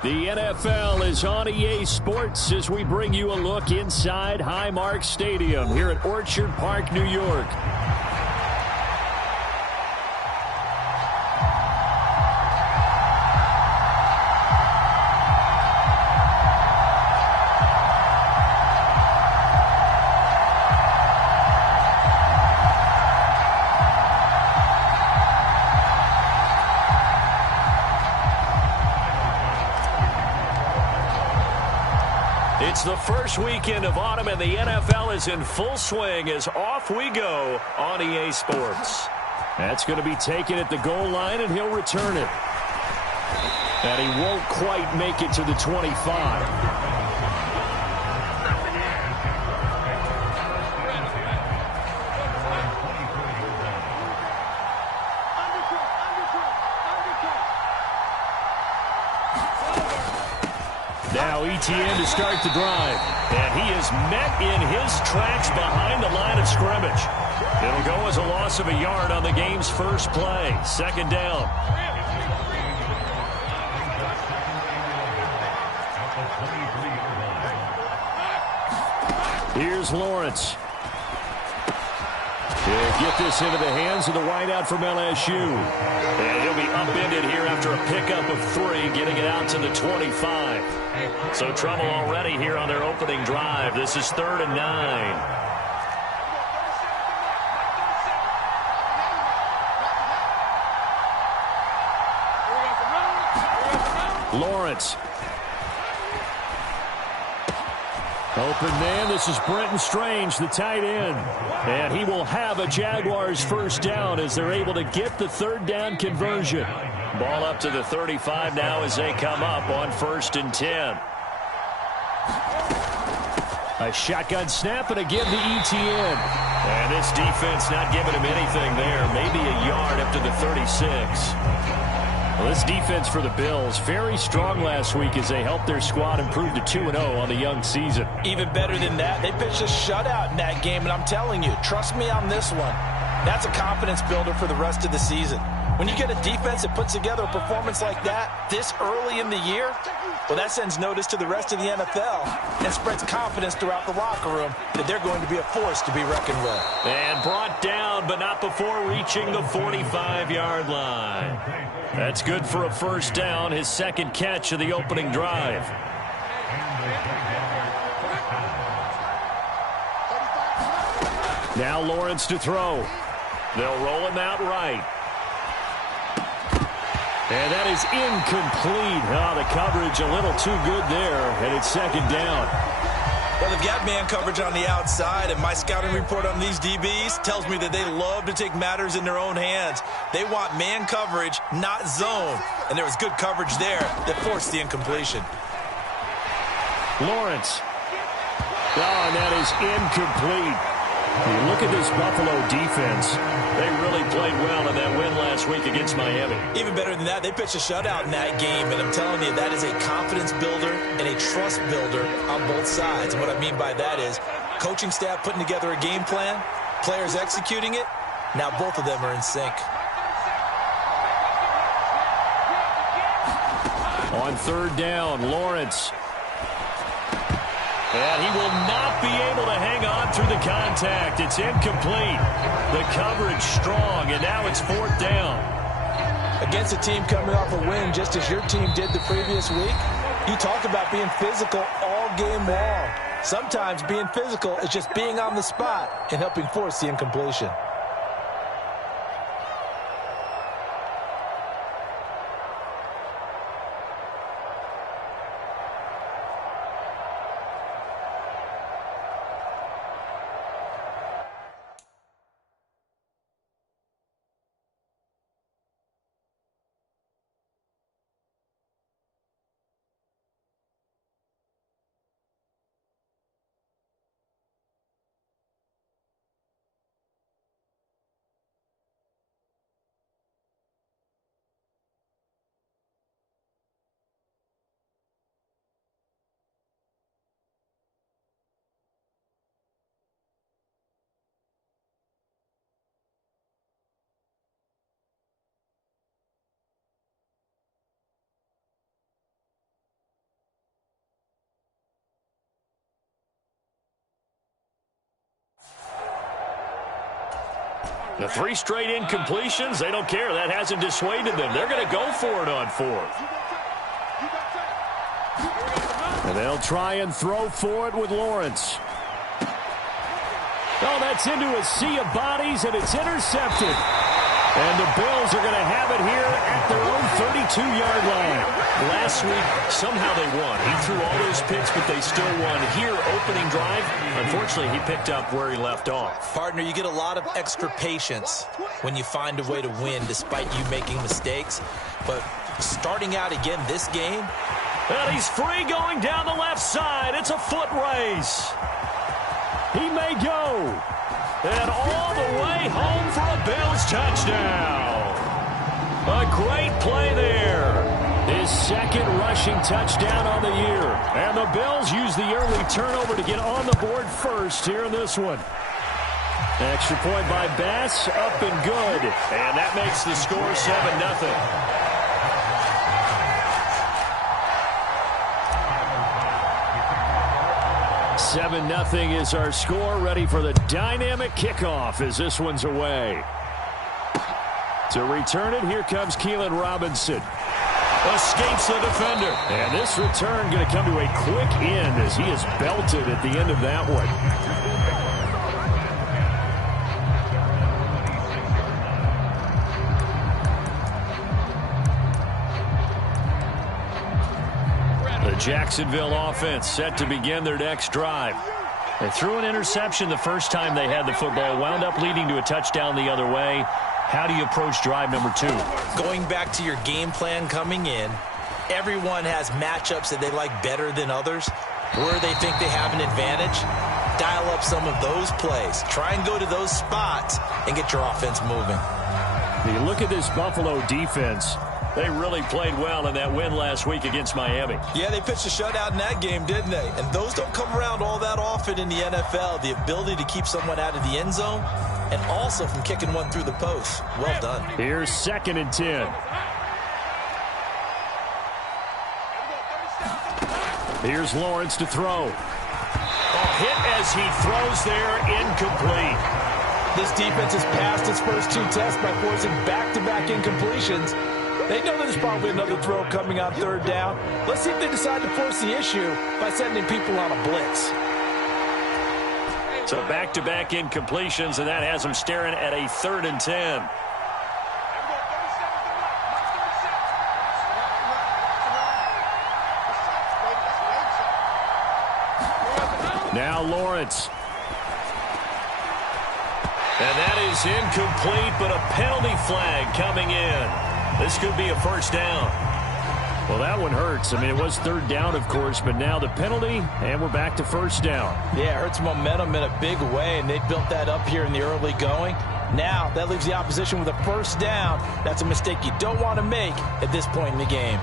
The NFL is on EA Sports as we bring you a look inside Highmark Stadium here at Orchard Park, New York. It's the first weekend of autumn, and the NFL is in full swing as off we go on EA Sports. That's going to be taken at the goal line, and he'll return it. And he won't quite make it to the 25. Now ETN to start the drive. And he is met in his tracks behind the line of scrimmage. It'll go as a loss of a yard on the game's first play. Second down. Here's Lawrence. He'll get this into the hands of the wideout from LSU. And he'll be upended here after a pickup of 3, getting it out to the 25. So trouble already here on their opening drive. This is 3rd and 9. Lawrence. Open man, this is Brenton Strange, the tight end. And he will have a Jaguars first down as they're able to get the 3rd down conversion. Ball up to the 35 now as they come up on 1st and 10. A shotgun snap and again to ETN. And this defense not giving him anything there. Maybe a yard up to the 36. Well, this defense for the Bills, very strong last week as they helped their squad improve to 2-0 on the young season. Even better than that, they pitched a shutout in that game, and I'm telling you, trust me on this one. That's a confidence builder for the rest of the season. When you get a defense that puts together a performance like that this early in the year, well, that sends notice to the rest of the NFL and spreads confidence throughout the locker room that they're going to be a force to be reckoned with. And brought down, but not before reaching the 45-yard line. That's good for a first down, his 2nd catch of the opening drive. Now Lawrence to throw. They'll roll him out right. And that is incomplete. Oh, the coverage a little too good there, and it's 2nd down. Well, they've got man coverage on the outside, and my scouting report on these DBs tells me that they love to take matters in their own hands. They want man coverage, not zone. And there was good coverage there that forced the incompletion. Lawrence. Oh, and that is incomplete. You look at this Buffalo defense. They really played well in that win last week against Miami. Even better than that, they pitched a shutout in that game, and I'm telling you, that is a confidence builder and a trust builder on both sides. And what I mean by that is coaching staff putting together a game plan, players executing it. Now both of them are in sync. On 3rd down, Lawrence. And he will not be able to hang on through the contact. It's incomplete. The coverage strong, and now it's 4th down. Against a team coming off a win just as your team did the previous week, you talked about being physical all game long. Sometimes being physical is just being on the spot and helping force the incompletion. The 3 straight incompletions, they don't care. That hasn't dissuaded them. They're going to go for it on 4th. And they'll try and throw for it with Lawrence. Oh, that's into a sea of bodies, and it's intercepted. And the Bills are going to have it here at their own 32-yard line. Last week, somehow they won. He threw all those picks, but they still won. Here, opening drive, unfortunately, he picked up where he left off. Partner, you get a lot of extra patience when you find a way to win despite you making mistakes. But starting out again this game. And he's free going down the left side. It's a foot race. He may go. And all the way home for a Bills touchdown. A great play there. His 2nd rushing touchdown on the year. And the Bills use the early turnover to get on the board first here in this one. Extra point by Bass, up and good. And that makes the score 7-0. 7-0 is our score. Ready for the dynamic kickoff as this one's away. To return it, here comes Keelan Robinson. Escapes the defender. And this return going to come to a quick end as he is belted at the end of that one. The Jacksonville offense set to begin their next drive. They threw an interception the first time they had the football, wound up leading to a touchdown the other way. How do you approach drive number 2? Going back to your game plan coming in, everyone has matchups that they like better than others. Where they think they have an advantage, dial up some of those plays. Try and go to those spots and get your offense moving. You look at this Buffalo defense. They really played well in that win last week against Miami. Yeah, they pitched a shutout in that game, didn't they? And those don't come around all that often in the NFL. The ability to keep someone out of the end zone and also from kicking one through the post. Well done. Here's 2nd and 10. Here's Lawrence to throw. Hit as he throws there, incomplete. This defense has passed its first 2 tests by forcing back-to-back incompletions. They know there's probably another throw coming on 3rd down. Let's see if they decide to force the issue by sending people on a blitz. So back-to-back incompletions, and that has them staring at a 3rd and 10. Now Lawrence. And that is incomplete, but a penalty flag coming in. This could be a first down. Well, that one hurts. I mean, it was 3rd down, of course, but now the penalty, and we're back to first down. Yeah, it hurts momentum in a big way, and they built that up here in the early going. Now, that leaves the opposition with a first down. That's a mistake you don't want to make at this point in the game.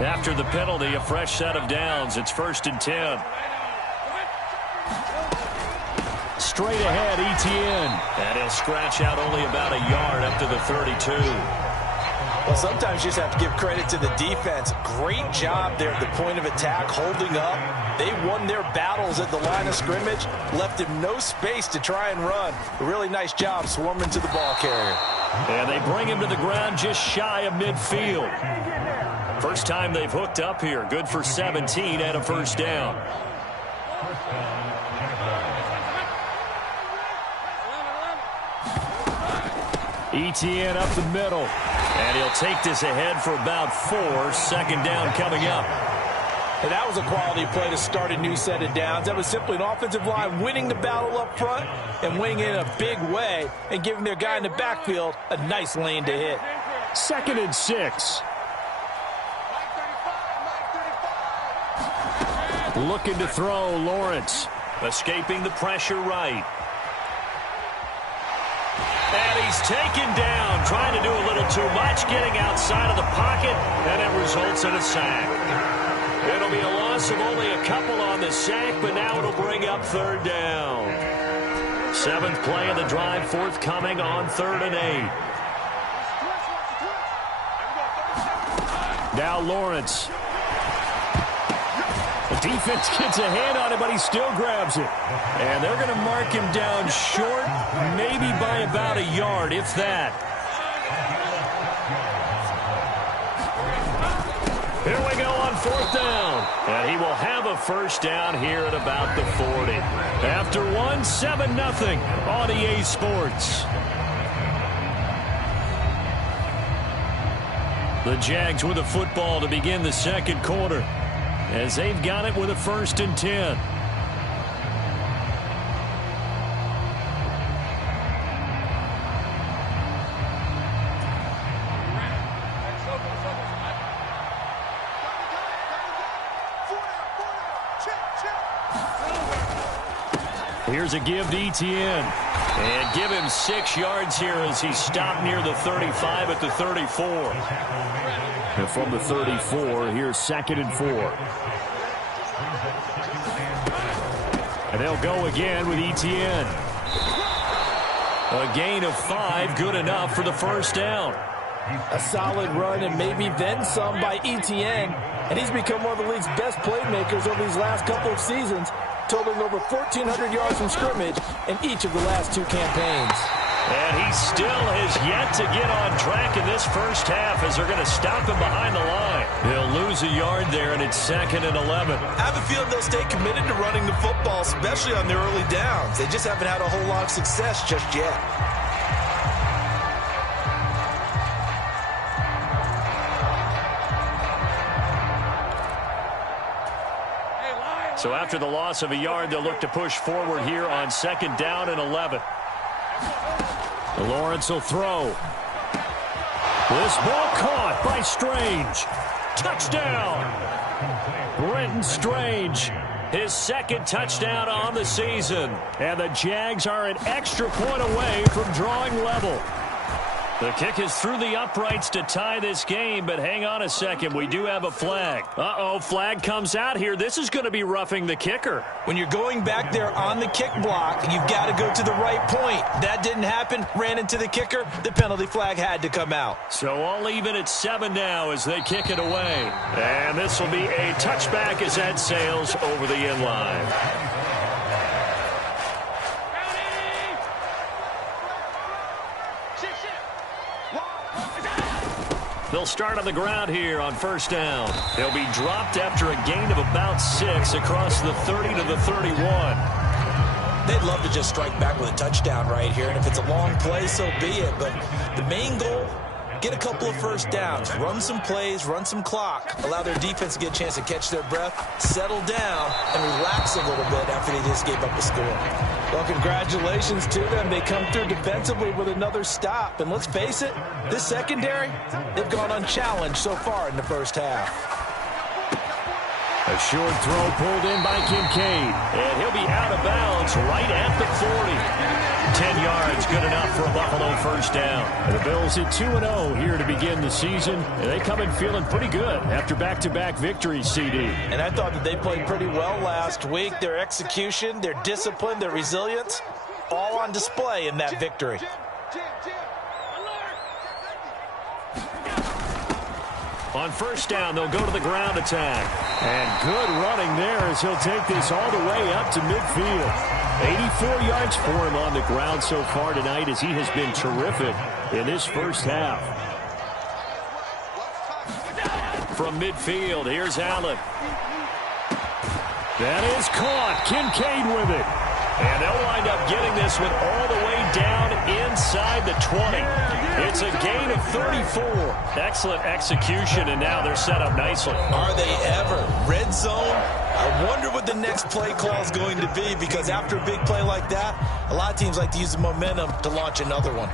After the penalty, a fresh set of downs. It's 1st and 10. Straight ahead, Etienne. And he'll scratch out only about a yard up to the 32. Well, sometimes you just have to give credit to the defense. Great job there at the point of attack, holding up. They won their battles at the line of scrimmage, left him no space to try and run. A really nice job swarming to the ball carrier. And they bring him to the ground just shy of midfield. First time they've hooked up here. Good for 17 and a first down. Etienne up the middle. And he'll take this ahead for about 4. 2nd down coming up. And that was a quality play to start a new set of downs. That was simply an offensive line winning the battle up front and winning it in a big way and giving their guy in the backfield a nice lane to hit. 2nd and 6. Looking to throw, Lawrence. Escaping the pressure right. And he's taken down, trying to do a little too much, getting outside of the pocket, and it results in a sack. It'll be a loss of only a couple on the sack, but now it'll bring up 3rd down. 7th play of the drive, forthcoming on 3rd and 8. Now Lawrence. Defense gets a hand on it, but he still grabs it. And they're going to mark him down short, maybe by about a yard, if that. Here we go on 4th down. And he will have a first down here at about the 40. After 7-0 on EA Sports. The Jags with the football to begin the second quarter, as they've got it with a 1st and 10. Here's a give to Etienne. And give him 6 yards here as he stopped near the 35 at the 34. And from the 34, here's 2nd and 4. And they'll go again with Etienne. A gain of 5, good enough for the first down. A solid run and maybe then some by Etienne. And he's become one of the league's best playmakers over these last couple of seasons, totaling over 1,400 yards from scrimmage in each of the last 2 campaigns. And he still has yet to get on track in this first half as they're going to stop him behind the line. He'll lose a yard there, and it's 2nd and 11. I have a feeling they'll stay committed to running the football, especially on their early downs. They just haven't had a whole lot of success just yet. So after the loss of a yard, they'll look to push forward here on 2nd down and 11. Lawrence will throw. This ball caught by Strange. Touchdown. Brenton Strange, his 2nd touchdown on the season. And the Jags are an extra point away from drawing level. The kick is through the uprights to tie this game, but hang on a second. We do have a flag. Uh-oh, flag comes out here. This is going to be roughing the kicker. When you're going back there on the kick block, you've got to go to the right point. That didn't happen. Ran into the kicker. The penalty flag had to come out. So all even at 7 now as they kick it away. And this will be a touchback as that sails over the end line. They'll start on the ground here on 1st down. They'll be dropped after a gain of about 6 across the 30 to the 31. They'd love to just strike back with a touchdown right here, and if it's a long play, so be it. But the main goal, get a couple of first downs, run some plays, run some clock, allow their defense to get a chance to catch their breath, settle down, and relax a little bit after they just gave up a score. Well, congratulations to them. They come through defensively with another stop. And let's face it, this secondary, they've gone unchallenged so far in the first half. A short throw pulled in by Kincaid. And he'll be out of bounds right at the 40. 10 yards, good enough for a Buffalo first down. And the Bills at 2-0 here to begin the season. And they come in feeling pretty good after back-to-back victories, CD. And I thought that they played pretty well last week. Their execution, their discipline, their resilience, all on display in that victory. On 1st down, they'll go to the ground attack. And good running there as he'll take this all the way up to midfield. 84 yards for him on the ground so far tonight as he has been terrific in this first half. From midfield, here's Allen. That is caught. Kincaid with it. And they'll wind up getting this one all the way down inside the 20. It's a gain of 34. Excellent execution, and now they're set up nicely. Are they ever? Red zone? I wonder what the next play call is going to be, because after a big play like that, a lot of teams like to use the momentum to launch another one.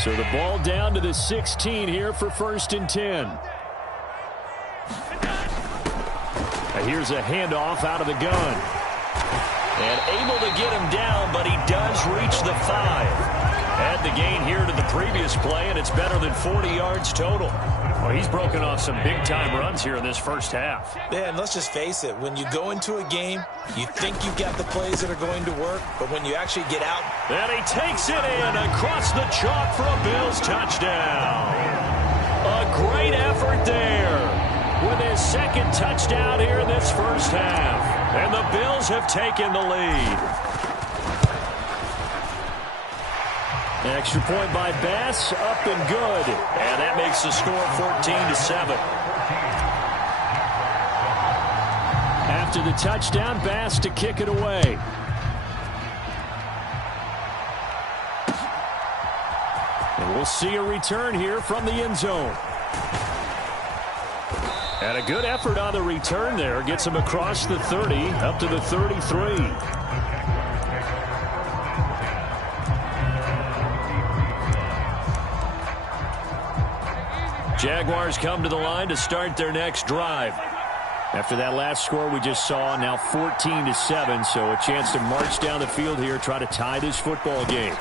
So the ball down to the 16 here for 1st and 10. And here's a handoff out of the gun. And able to get him down, but he does reach the 5. Add the gain here to the previous play, and it's better than 40 yards total. Well, he's broken off some big-time runs here in this first half. Yeah, and let's just face it. When you go into a game, you think you've got the plays that are going to work, but when you actually get out. And he takes it in across the chalk for a Bills touchdown. A great effort there with his second touchdown here in this first half. And the Bills have taken the lead. Extra point by Bass, up and good. And that makes the score 14-7. After the touchdown, Bass to kick it away. And we'll see a return here from the end zone. And a good effort on the return there. Gets him across the 30, up to the 33. Jaguars come to the line to start their next drive. After that last score we just saw, now 14-7, so a chance to march down the field here, try to tie this football game.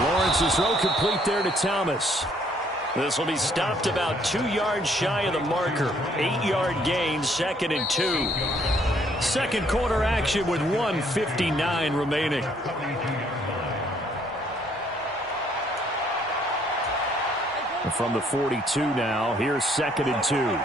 Lawrence's throw complete there to Thomas. This will be stopped about 2 yards shy of the marker. 8-yard gain, 2nd and 2. Second quarter action with 1:59 remaining. And from the 42 now, here's 2nd and 2.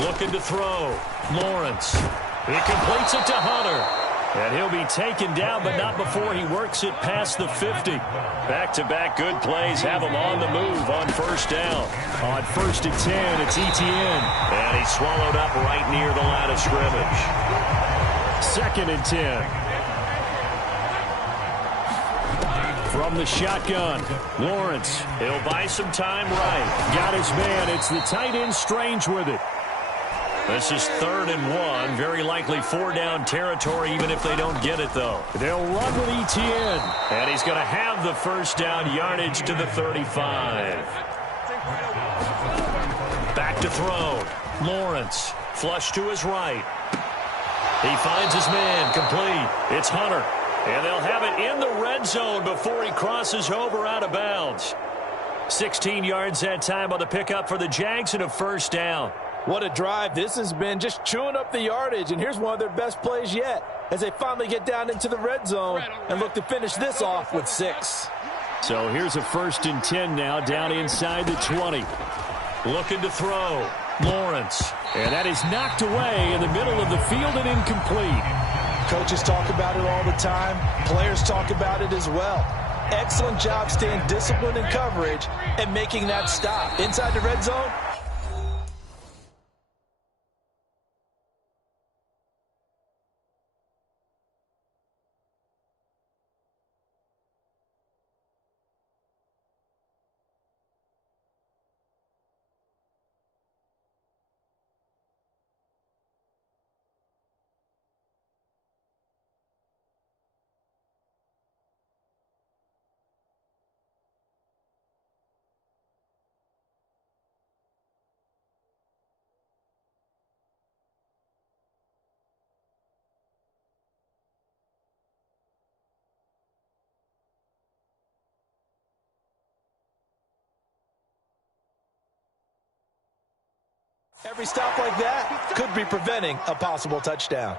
Looking to throw. Lawrence. He completes it to Hunter. And he'll be taken down, but not before he works it past the 50. Back-to-back good plays have him on the move on first down. On 1st and 10, it's Etienne. And he's swallowed up right near the line of scrimmage. 2nd and 10. From the shotgun, Lawrence. He'll buy some time right. Got his man. It's the tight end Strange with it. This is 3rd and 1. Very likely 4-down territory, even if they don't get it, though. They'll run with Etienne. And he's going to have the first down yardage to the 35. Back to throw. Lawrence. Flush to his right. He finds his man. Complete. It's Hunter. And they'll have it in the red zone before he crosses over out of bounds. 16 yards that time on the pickup for the Jags and a first down. What a drive this has been, just chewing up the yardage. And here's one of their best plays yet as they finally get down into the red zone and look to finish this off with 6. So here's a 1st and 10 now down inside the 20. Looking to throw. Lawrence. And that is knocked away in the middle of the field and incomplete. Coaches talk about it all the time. Players talk about it as well. Excellent job staying disciplined in coverage and making that stop. Inside the red zone, every stop like that could be preventing a possible touchdown.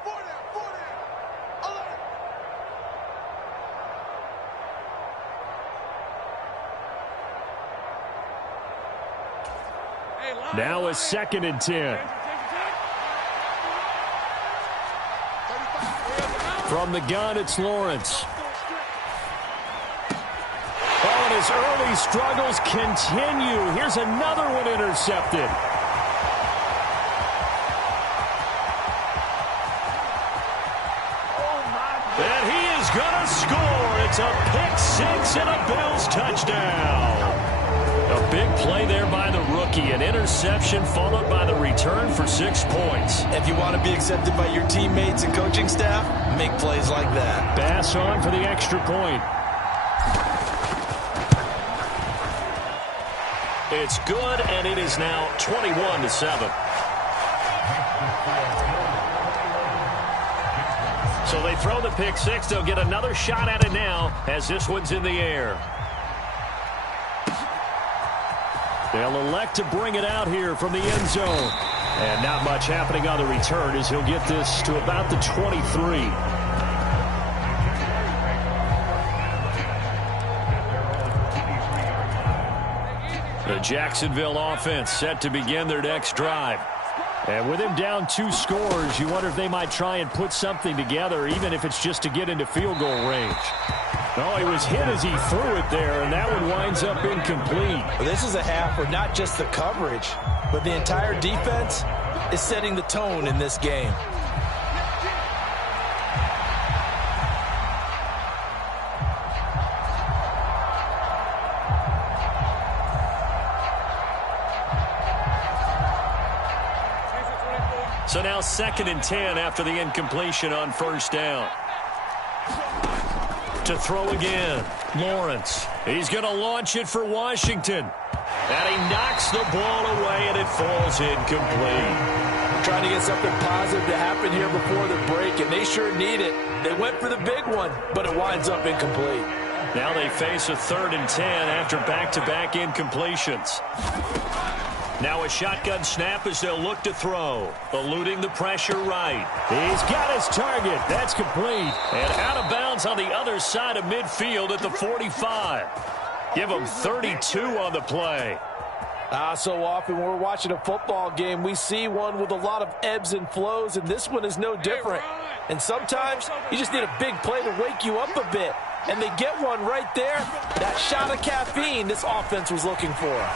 Now a 2nd and 10. From the gun, it's Lawrence. Oh, and his early struggles continue. Here's another one intercepted. And he is going to score. It's a pick 6 and a Bills touchdown. A big play there by the rookie. rookie. An interception followed by the return for 6 points. If you want to be accepted by your teammates and coaching staff, make plays like that. Pass on for the extra point. It's good, and it is now 21-7. So they throw the pick six. They'll get another shot at it now as this one's in the air. They'll elect to bring it out here from the end zone. And not much happening on the return as he'll get this to about the 23. The Jacksonville offense set to begin their next drive. And with him down 2 scores, you wonder if they might try and put something together, even if it's just to get into field goal range. No, he was hit as he threw it there, and that one winds up incomplete. Well, this is a half where not just the coverage, but the entire defense is setting the tone in this game. So now 2nd and 10 after the incompletion on first down. To throw again, Lawrence. He's going to launch it for Washington. And he knocks the ball away, and it falls incomplete. Trying to get something positive to happen here before the break, and they sure need it. They went for the big one, but it winds up incomplete. Now they face a 3rd and 10 after back-to-back incompletions. Now a shotgun snap as they'll look to throw. Eluding the pressure right. He's got his target. That's complete. And out of bounds on the other side of midfield at the 45. Give him 32 on the play. So often when we're watching a football game, we see one with a lot of ebbs and flows, and this one is no different. And sometimes you just need a big play to wake you up a bit. And they get one right there. That shot of caffeine this offense was looking for.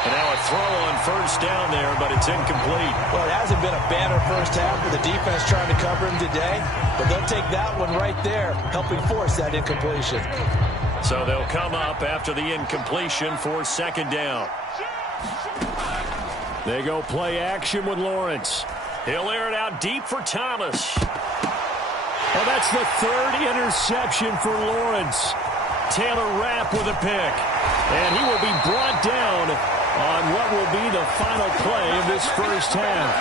And now a throw on first down there, but it's incomplete. Well, it hasn't been a banner first half with the defense trying to cover him today, but they'll take that one right there, helping force that incompletion. So they'll come up after the incompletion for 2nd down. They go play action with Lawrence. He'll air it out deep for Thomas. Well, that's the 3rd interception for Lawrence. Taylor Rapp with a pick. And he will be brought down on what will be the final play of this first half.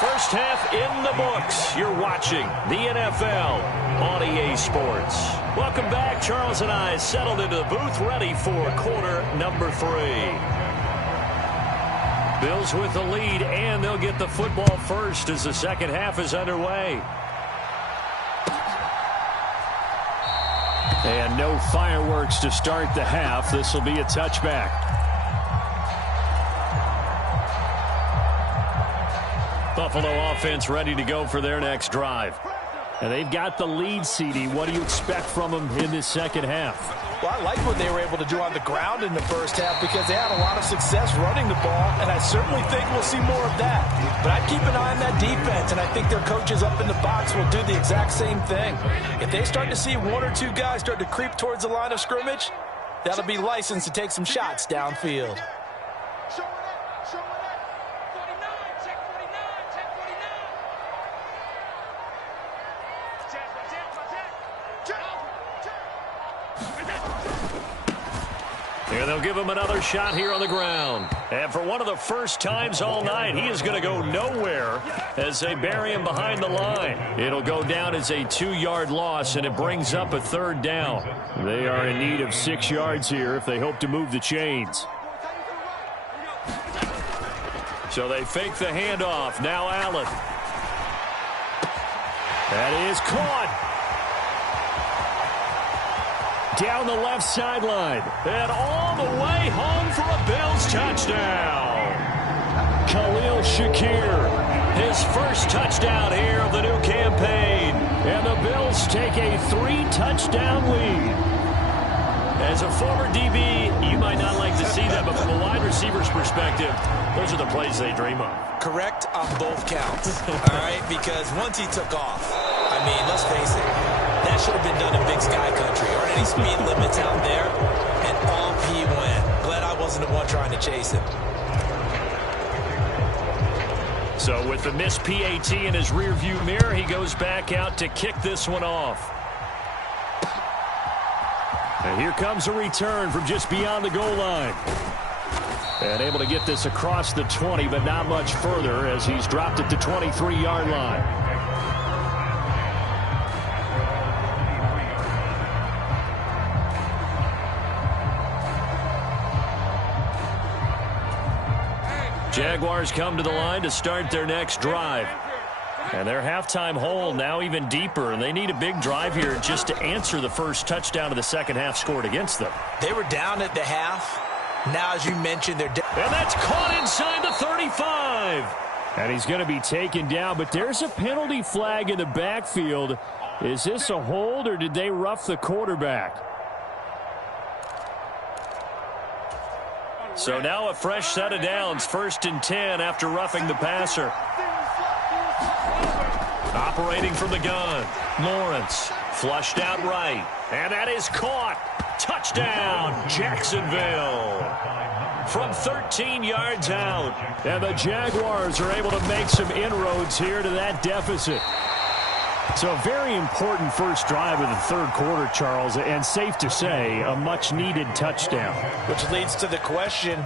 First half in the books. You're watching the NFL on EA Sports. Welcome back. Charles and I settled into the booth ready for quarter number 3. Bills with the lead, and they'll get the football first as the second half is underway. And no fireworks to start the half. This will be a touchback. Buffalo offense ready to go for their next drive. And they've got the lead, CD. What do you expect from them in this second half? Well, I like what they were able to do on the ground in the first half because they had a lot of success running the ball, and I certainly think we'll see more of that. But I'd keep an eye on that defense, and I think their coaches up in the box will do the exact same thing. If they start to see 1 or 2 guys start to creep towards the line of scrimmage, that'll be licensed to take some shots downfield. And they'll give him another shot here on the ground. And for one of the first times all night, he is going to go nowhere as they bury him behind the line. It'll go down as a 2-yard loss, and it brings up a 3rd down. They are in need of 6 yards here if they hope to move the chains. So they fake the handoff. Now Allen. That is caught. Down the left sideline. And all the way home for a Bills touchdown. Khalil Shakir. His first touchdown here of the new campaign. And the Bills take a 3-touchdown lead. As a former DB, you might not like to see that, but from a wide receiver's perspective, those are the plays they dream of. Correct on both counts. All right, because once he took off, I mean, let's face it, That should have been done in Big Sky Country. Aren't any speed limits out there? And off he went. Glad I wasn't the one trying to chase him. So with the missed PAT in his rearview mirror, he goes back out to kick this one off. And here comes a return from just beyond the goal line. And able to get this across the 20, but not much further as he's dropped it to 23-yard line. Jaguars come to the line to start their next drive. And their halftime hole now even deeper, and they need a big drive here just to answer the first touchdown of the second half scored against them. They were down at the half. Now, as you mentioned, they're down. And that's caught inside the 35. And he's going to be taken down, but there's a penalty flag in the backfield. Is this a hold, or did they rough the quarterback? So now a fresh set of downs, 1st and 10 after roughing the passer. Operating from the gun, Lawrence flushed out right, and that is caught. Touchdown, Jacksonville. From 13 yards out, and the Jaguars are able to make some inroads here to that deficit. So a very important first drive of the third quarter, Charles, and safe to say, a much-needed touchdown. Which leads to the question,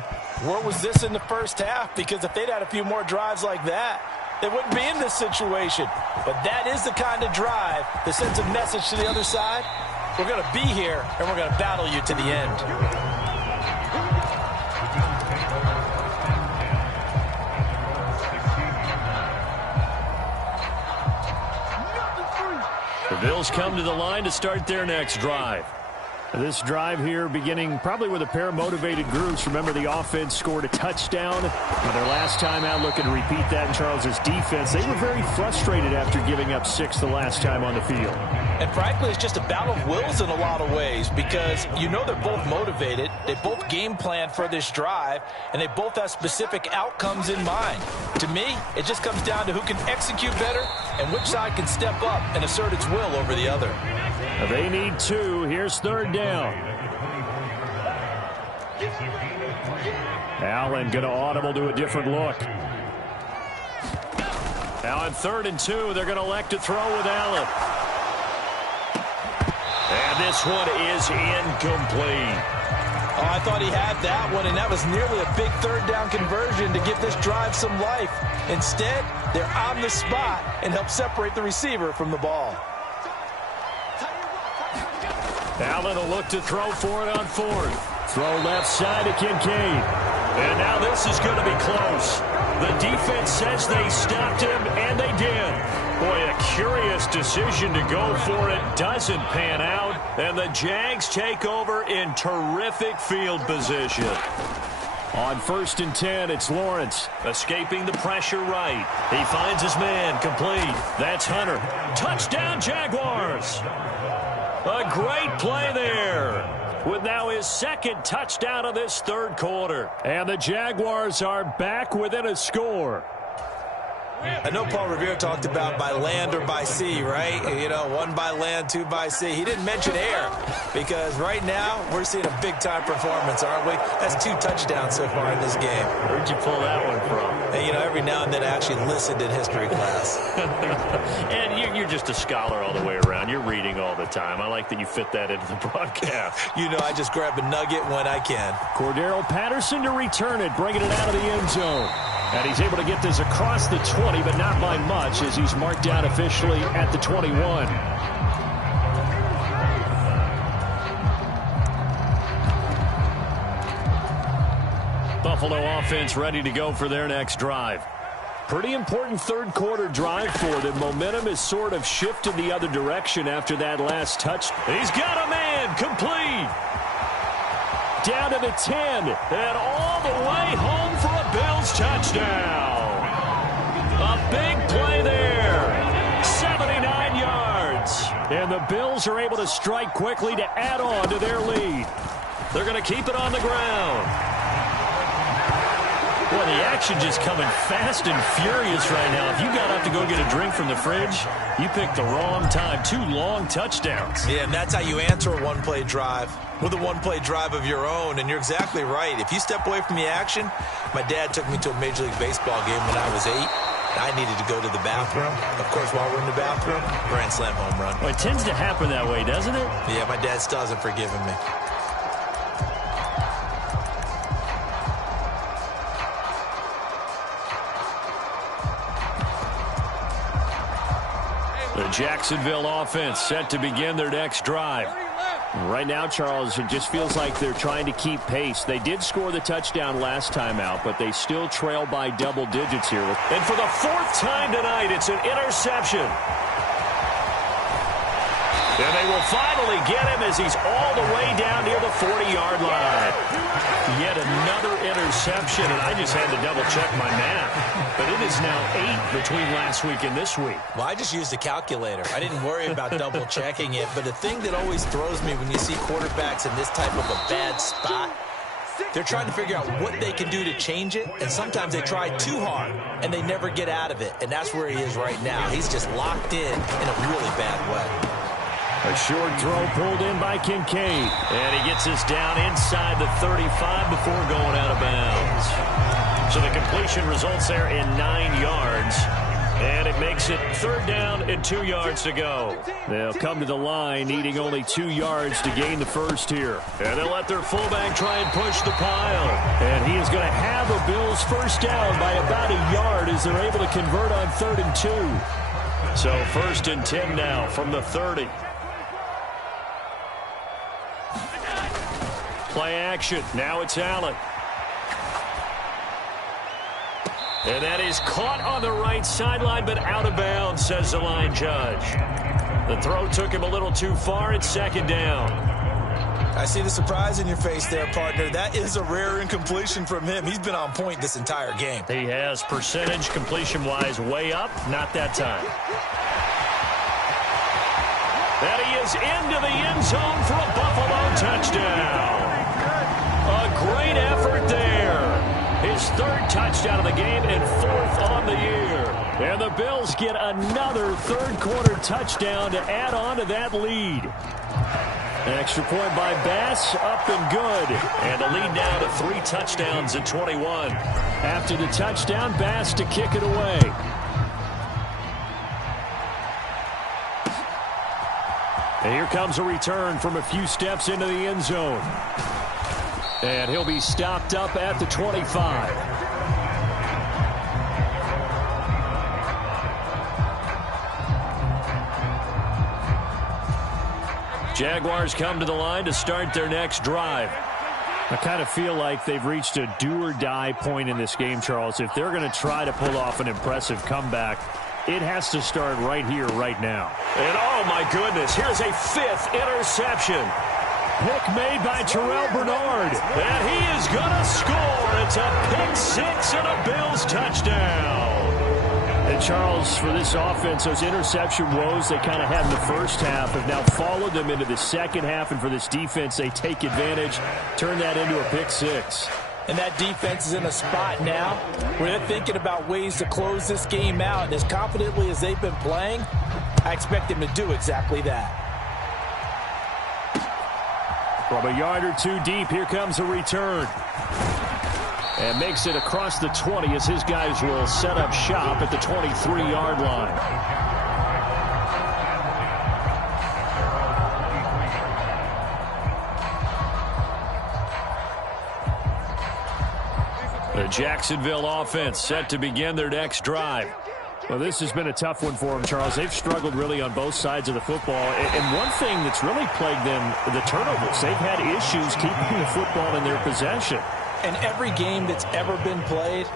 where was this in the first half? Because if they'd had a few more drives like that, they wouldn't be in this situation. But that is the kind of drive that sends a message to the other side. We're going to be here, and we're going to battle you to the end. The Bills come to the line to start their next drive. This drive here beginning probably with a pair of motivated groups. Remember, the offense scored a touchdown. Their last time out, looking to repeat that in Charles's defense. They were very frustrated after giving up 6 the last time on the field. And frankly, it's just a battle of wills in a lot of ways because you know they're both motivated. They both game plan for this drive, and they both have specific outcomes in mind. To me, it just comes down to who can execute better and which side can step up and assert its will over the other. They need 2. Here's 3rd down. Allen going to audible to a different look. Now on 3rd and 2, they're going to elect to throw with Allen. And this one is incomplete. Oh, I thought he had that one, and that was nearly a big 3rd down conversion to give this drive some life. Instead, they're on the spot and help separate the receiver from the ball. Allen will look to throw for it on 4th. Throw left side to Kincaid. And now this is going to be close. The defense says they stopped him, and they did. Boy, a curious decision to go for it. Doesn't pan out. And the Jags take over in terrific field position. On 1st and 10, it's Lawrence. Escaping the pressure right. He finds his man complete. That's Hunter. Touchdown, Jaguars. A great play there, with now his 2nd touchdown of this 3rd quarter. And the Jaguars are back within a score. I know Paul Revere talked about by land or by sea, right? You know, 1 by land, 2 by sea. He didn't mention air because right now we're seeing a big-time performance, aren't we? That's 2 touchdowns so far in this game. Where'd you pull that one from? And, you know, every now and then I actually listened in history class. And you're just a scholar all the way around. You're reading all the time. I like that you fit that into the broadcast. You know, I just grab a nugget when I can. Cordero Patterson to return it, bringing it out of the end zone. And he's able to get this across the 20, but not by much, as he's marked down officially at the 21. Buffalo offense ready to go for their next drive. Pretty important 3rd quarter drive for them. Momentum has sort of shifted the other direction after that last touch. He's got a man complete. Down to the 10, and all the way home for a Bills touchdown. A big play there. 79 yards. And the Bills are able to strike quickly to add on to their lead. They're going to keep it on the ground. Boy, the action just coming fast and furious right now. If you got up to go get a drink from the fridge, you picked the wrong time. 2 long touchdowns. Yeah, and that's how you answer a one-play drive, with a one-play drive of your own. And you're exactly right. If you step away from the action, my dad took me to a Major League Baseball game when I was 8. I needed to go to the bathroom. Of course, while we're in the bathroom, grand slam home run. Well, it tends to happen that way, doesn't it? Yeah, my dad still hasn't forgiven me. The Jacksonville offense set to begin their next drive. Right now, Charles, it just feels like they're trying to keep pace. They did score the touchdown last time out, but they still trail by double digits here. And for the 4th time tonight, it's an interception. And they will finally get him as he's all the way down near the 40-yard line. Yet another interception, and I just had to double-check my math. But it is now 8 between last week and this week. Well, I just used a calculator. I didn't worry about double-checking it. But the thing that always throws me when you see quarterbacks in this type of a bad spot, they're trying to figure out what they can do to change it, and sometimes they try too hard, and they never get out of it. And that's where he is right now. He's just locked in a really bad way. A short throw pulled in by Kincaid. And he gets us down inside the 35 before going out of bounds. So the completion results there in 9 yards. And it makes it 3rd down and 2 yards to go. They'll come to the line needing only 2 yards to gain the first here. And they'll let their fullback try and push the pile. And he is going to have the Bills first down by about a yard as they're able to convert on 3rd and 2. So 1st and 10 now from the 30. Play action. Now it's Allen. And that is caught on the right sideline, but out of bounds, says the line judge. The throw took him a little too far. It's 2nd down. I see the surprise in your face there, partner. That is a rare incompletion from him. He's been on point this entire game. He has percentage completion-wise way up. Not that time. And he is into the end zone for a Buffalo touchdown. A great effort there. His 3rd touchdown of the game and 4th on the year. And the Bills get another 3rd quarter touchdown to add on to that lead. An extra point by Bass, up and good. And the lead now to 3 touchdowns at 21. After the touchdown, Bass to kick it away. And here comes a return from a few steps into the end zone. And he'll be stopped up at the 25. Jaguars come to the line to start their next drive. I kind of feel like they've reached a do-or-die point in this game, Charles. If they're going to try to pull off an impressive comeback, it has to start right here, right now. And oh my goodness, here's a 5th interception. Pick made by Terrell Bernard. And he is going to score. It's a pick 6 and a Bills touchdown. And Charles, for this offense, those interception woes they kind of had in the first half have now followed them into the second half. And for this defense, they take advantage, turn that into a pick 6. And that defense is in a spot now where they're thinking about ways to close this game out. And as confidently as they've been playing, I expect them to do exactly that. From a yard or 2 deep, here comes a return. And makes it across the 20 as his guys will set up shop at the 23-yard line. The Jacksonville offense set to begin their next drive. Well, this has been a tough one for them, Charles. They've struggled really on both sides of the football. And one thing that's really plagued them, the turnovers. They've had issues keeping the football in their possession. In every game that's ever been played,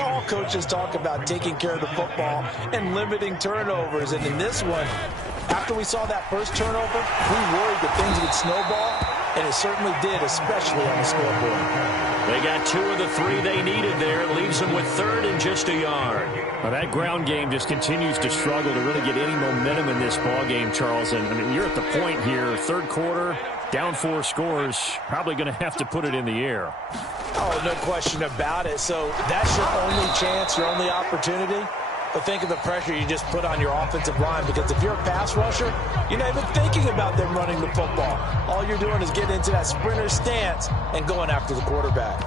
all coaches talk about taking care of the football and limiting turnovers. And in this one, after we saw that first turnover, we worried that things would snowball. and it certainly did, especially on the scoreboard. They got 2 of the 3 they needed there. It leaves them with 3rd and just a yard. Well, that ground game just continues to struggle to really get any momentum in this ball game, Charles. And I mean, you're at the point here, 3rd quarter, down 4 scores, probably going to have to put it in the air. Oh, no question about it. So that's your only chance, your only opportunity. But think of the pressure you just put on your offensive line, because if you're a pass rusher, you're not even thinking about them running the football. All you're doing is getting into that sprinter stance and going after the quarterback.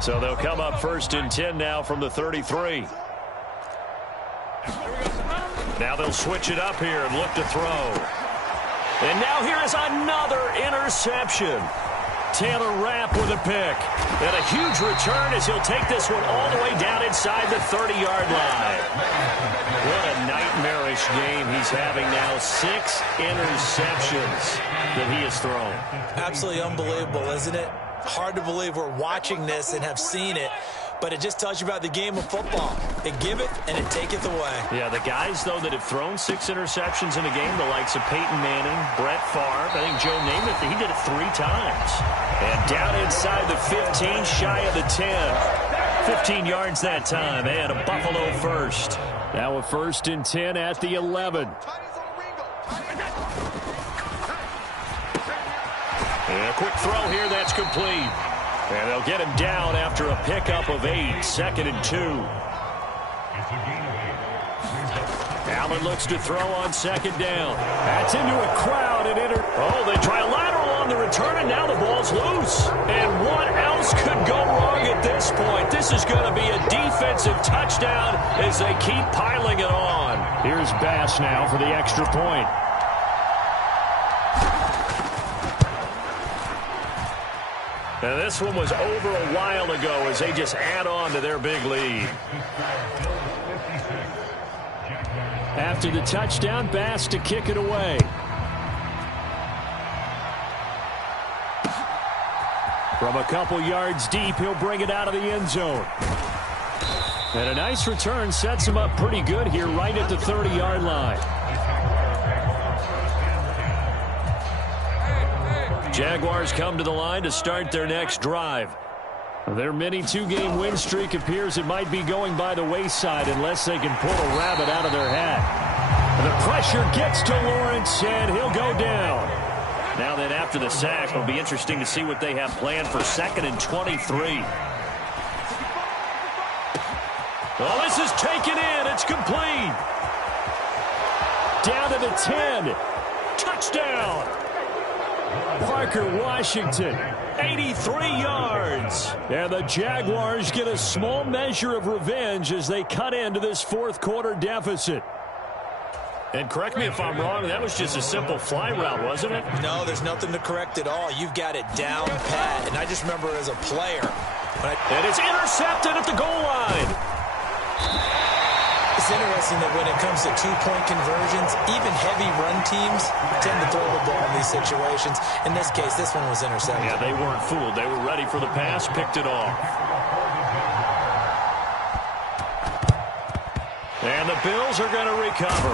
So they'll come up 1st and 10 now from the 33. Now they'll switch it up here and look to throw. And now here is another interception. Taylor Rapp with a pick. And a huge return as he'll take this one all the way down inside the 30-yard line. What a nightmarish game he's having now. 6 interceptions that he has thrown. Absolutely unbelievable, isn't it? Hard to believe we're watching this and have seen it. But it just tells you about the game of football. It giveth and it taketh away. Yeah, the guys, though, that have thrown 6 interceptions in a game, the likes of Peyton Manning, Brett Favre, I think Joe Namath, he did it 3 times. And down inside the 15, shy of the 10. 15 yards that time, and a Buffalo first. Now a 1st and 10 at the 11. And a quick throw here, that's complete. And they'll get him down after a pickup of 8, 2nd and 2. Allen looks to throw on 2nd down. That's into a crowd. And they try a lateral on the return, and now the ball's loose. And what else could go wrong at this point? This is going to be a defensive touchdown as they keep piling it on. Here's Bass now for the extra point. Now this one was over a while ago as they just add on to their big lead. After the touchdown, Bass to kick it away. From a couple yards deep, he'll bring it out of the end zone. And a nice return sets him up pretty good here right at the 30-yard line. Jaguars come to the line to start their next drive. Their mini 2-game win streak appears it might be going by the wayside unless they can pull a rabbit out of their hat. The pressure gets to Lawrence, and he'll go down. Now then, after the sack, it'll be interesting to see what they have planned for 2nd and 23. Well, this is taken in. It's complete. Down to the 10. Touchdown. Parker Washington, 83 yards. And the Jaguars get a small measure of revenge as they cut into this 4th quarter deficit. And correct me if I'm wrong, that was just a simple fly route, wasn't it? No, there's nothing to correct at all. You've got it down pat. And I just remember as a player. And it's intercepted at the goal line. It's interesting that when it comes to 2-point conversions, even heavy run teams tend to throw the ball in these situations. In this case, this one was intercepted. Yeah, they weren't fooled. They were ready for the pass, picked it off. And the Bills are going to recover.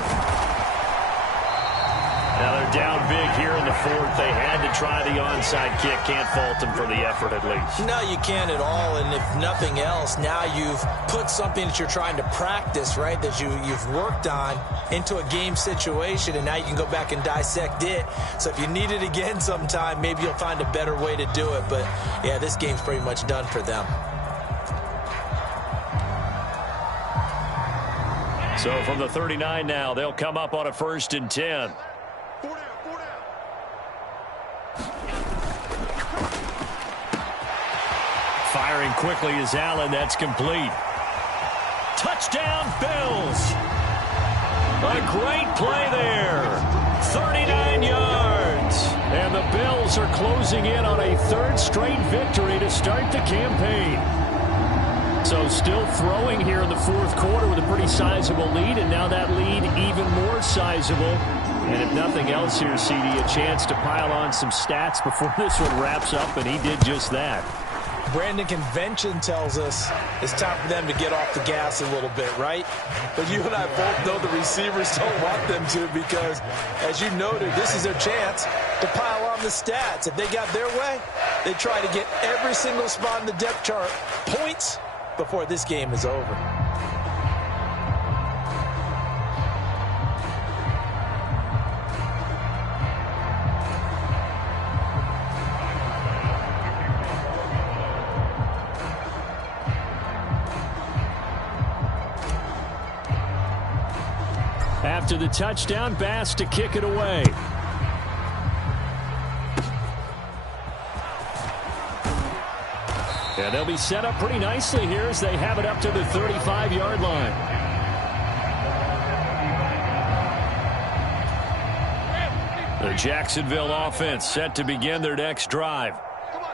Now they're down big here in the 4th. They had to try the onside kick. Can't fault them for the effort at least. No, you can't at all. And if nothing else, now you've put something that you're trying to practice, right, that you've worked on into a game situation, and now you can go back and dissect it. So if you need it again sometime, maybe you'll find a better way to do it. But, yeah, this game's pretty much done for them. So from the 39 now, they'll come up on a 1st and 10. Firing quickly is Allen. That's complete. Touchdown, Bills. A great play there. 39 yards. And the Bills are closing in on a 3rd straight victory to start the campaign. So still throwing here in the 4th quarter with a pretty sizable lead, and now that lead even more sizable. And if nothing else here, CD, a chance to pile on some stats before this one wraps up, and he did just that. Brandon, convention tells us it's time for them to get off the gas a little bit, right? But you and I both know the receivers don't want them to because, as you noted, this is their chance to pile on the stats. If they got their way, they try to get every single spot in the depth chart points before this game is over. After the touchdown, Bass to kick it away. And they'll be set up pretty nicely here as they have it up to the 35-yard line. The Jacksonville offense set to begin their next drive.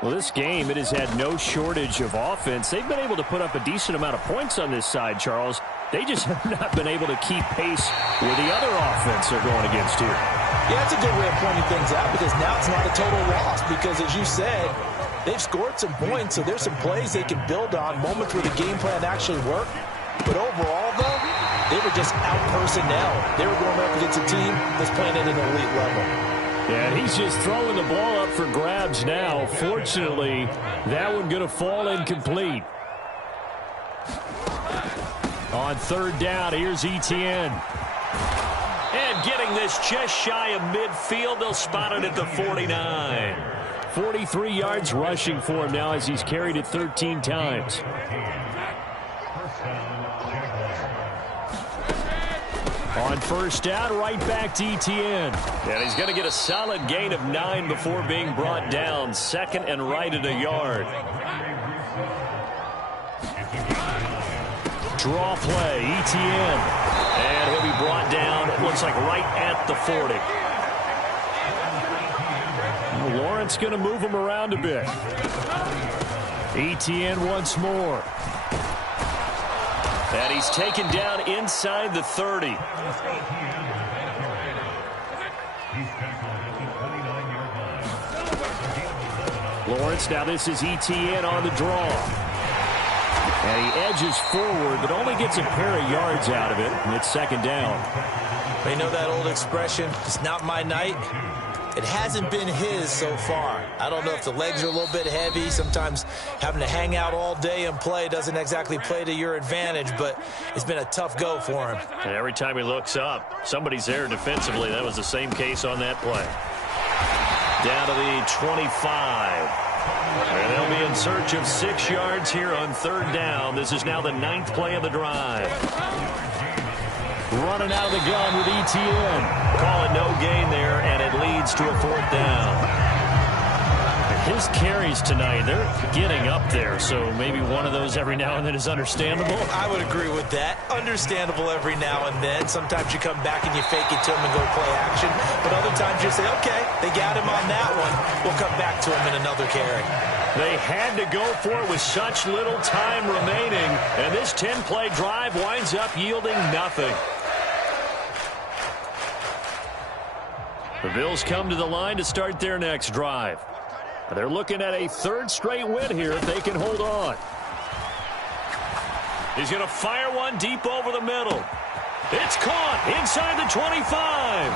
Well, this game, it has had no shortage of offense. They've been able to put up a decent amount of points on this side, Charles. They just have not been able to keep pace with the other offense they're going against here. Yeah, that's a good way of pointing things out because now it's not a total loss because, as you said, they've scored some points, so there's some plays they can build on, moments where the game plan actually worked. But overall, though, they were just out personnel. They were going up against a team that's playing at an elite level. Yeah, he's just throwing the ball up for grabs now. Fortunately, that one going to fall incomplete. On third down, here's Etienne. And getting this just shy of midfield, they'll spot it at the 49. 43 yards rushing for him now as he's carried it 13 times. On first down, right back to Etienne. And he's going to get a solid gain of 9 before being brought down. Second and right at a yard. Draw play, Etienne. And he'll be brought down, it looks like right at the 40. Well, Lawrence going to move him around a bit. Etienne once more. And he's taken down inside the 30. Lawrence, now this is Etienne on the draw. And he edges forward, but only gets a pair of yards out of it, and it's second down. You know that old expression, it's not my night? It hasn't been his so far. I don't know if the legs are a little bit heavy. Sometimes having to hang out all day and play doesn't exactly play to your advantage, but it's been a tough go for him. And every time he looks up, somebody's there defensively. That was the same case on that play. Down to the 25. And they'll be in search of 6 yards here on third down. This is now the 9th play of the drive. Running out of the gun with Etienne. Calling no gain there, and it leads to a 4th down. His carries tonight, they're getting up there, so maybe one of those every now and then is understandable. I would agree with that. Understandable every now and then. Sometimes you come back and you fake it to him and go play action. But other times you say, okay, they got him on that one. We'll come back to him in another carry. They had to go for it with such little time remaining, and this 10-play drive winds up yielding nothing. The Bills come to the line to start their next drive. They're looking at a 3rd straight win here if they can hold on. He's going to fire one deep over the middle. It's caught inside the 25.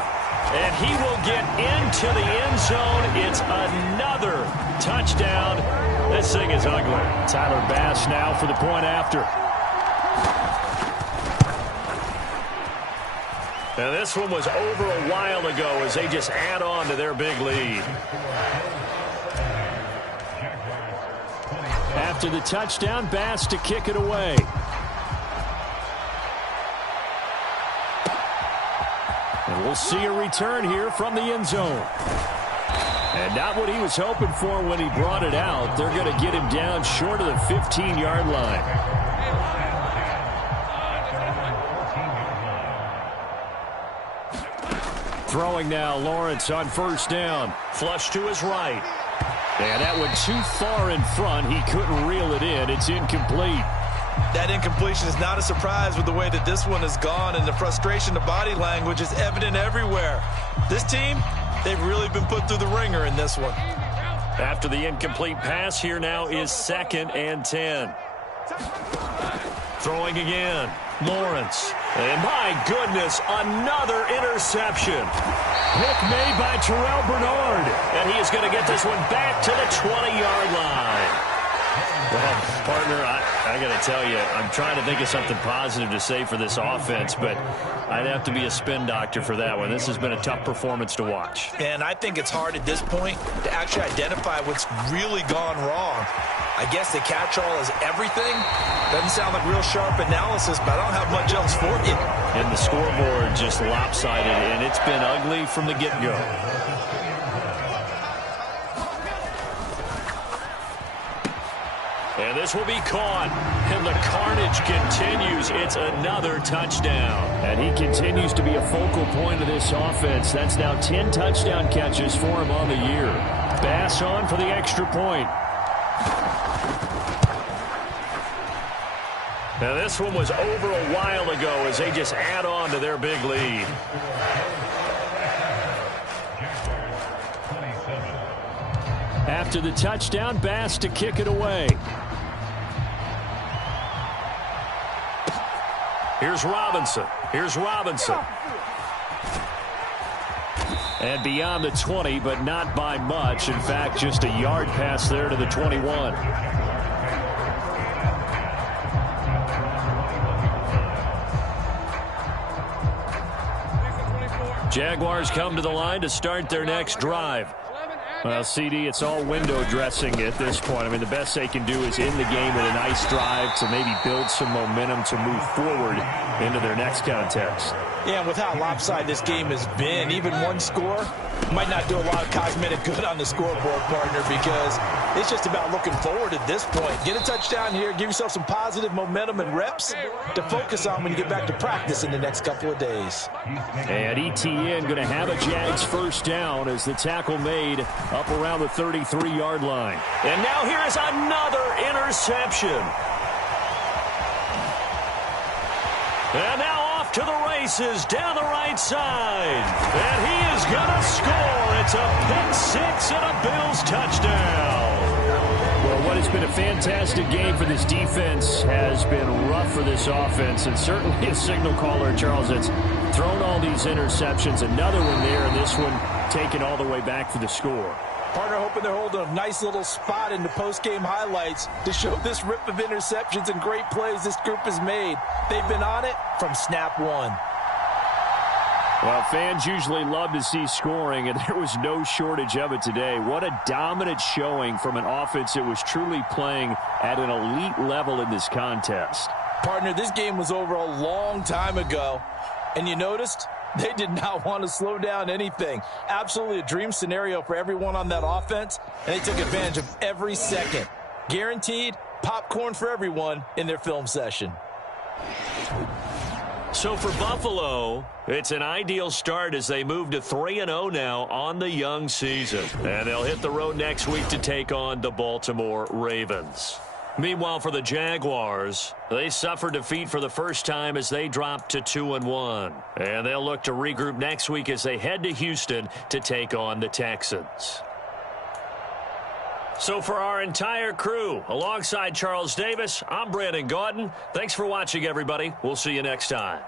And he will get into the end zone. It's another touchdown. This thing is ugly. Tyler Bass now for the point after. Now this one was over a while ago as they just add on to their big lead. After the touchdown, Bass to kick it away. And we'll see a return here from the end zone. And not what he was hoping for when he brought it out. They're going to get him down short of the 15-yard line. Throwing now, Lawrence on first down. Flush to his right. And that went too far in front. He couldn't reel it in. It's incomplete. That incompletion is not a surprise with the way that this one has gone, and the frustration, the body language is evident everywhere. This team, they've really been put through the ringer in this one. After the incomplete pass, here now is 2nd and 10. Throwing again. Lawrence. And my goodness, another interception. Pick made by Terrell Bernard. And he is going to get this one back to the 20-yard line. Well, partner, I got to tell you, I'm trying to think of something positive to say for this offense, but I'd have to be a spin doctor for that one. This has been a tough performance to watch. And I think it's hard at this point to actually identify what's really gone wrong. I guess the catch-all is everything. Doesn't sound like real sharp analysis, but I don't have much else for you. And the scoreboard just lopsided, and it's been ugly from the get-go. And this will be caught. And the carnage continues. It's another touchdown. And he continues to be a focal point of this offense. That's now 10 touchdown catches for him on the year. Bass on for the extra point. Now this one was over a while ago as they just add on to their big lead. After the touchdown, Bass to kick it away. Here's Robinson. Here's Robinson. And beyond the 20, but not by much. In fact, just a yard pass there to the 21. Jaguars come to the line to start their next drive. Well, CD, it's all window dressing at this point. I mean, the best they can do is end the game with a nice drive to maybe build some momentum to move forward into their next contest. Yeah, and with how lopsided this game has been, even one score might not do a lot of cosmetic good on the scoreboard, partner, because it's just about looking forward at this point. Get a touchdown here, give yourself some positive momentum and reps to focus on when you get back to practice in the next couple of days. And ETN going to have a Jags first down as the tackle made up around the 33-yard line. And now here is another interception. And now off to the races down the right side. And he is going to score. It's a pick six and a Bills touchdown. Well, what has been a fantastic game for this defense has been rough for this offense, and certainly a signal caller, Charles, that's thrown all these interceptions. Another one there, and this one taken all the way back for the score. Partner hoping they're holding a nice little spot in the post-game highlights to show this rip of interceptions and great plays this group has made. They've been on it from snap one. Well, fans usually love to see scoring, and there was no shortage of it today. What a dominant showing from an offense that was truly playing at an elite level in this contest. Partner, this game was over a long time ago, and you noticed they did not want to slow down anything. Absolutely a dream scenario for everyone on that offense, and they took advantage of every second. Guaranteed popcorn for everyone in their film session. So for Buffalo, it's an ideal start as they move to 3-0 now on the young season. And they'll hit the road next week to take on the Baltimore Ravens. Meanwhile, for the Jaguars, they suffered defeat for the first time as they dropped to 2-1. And they'll look to regroup next week as they head to Houston to take on the Texans. So for our entire crew, alongside Charles Davis, I'm Brandon Gaudin. Thanks for watching, everybody. We'll see you next time.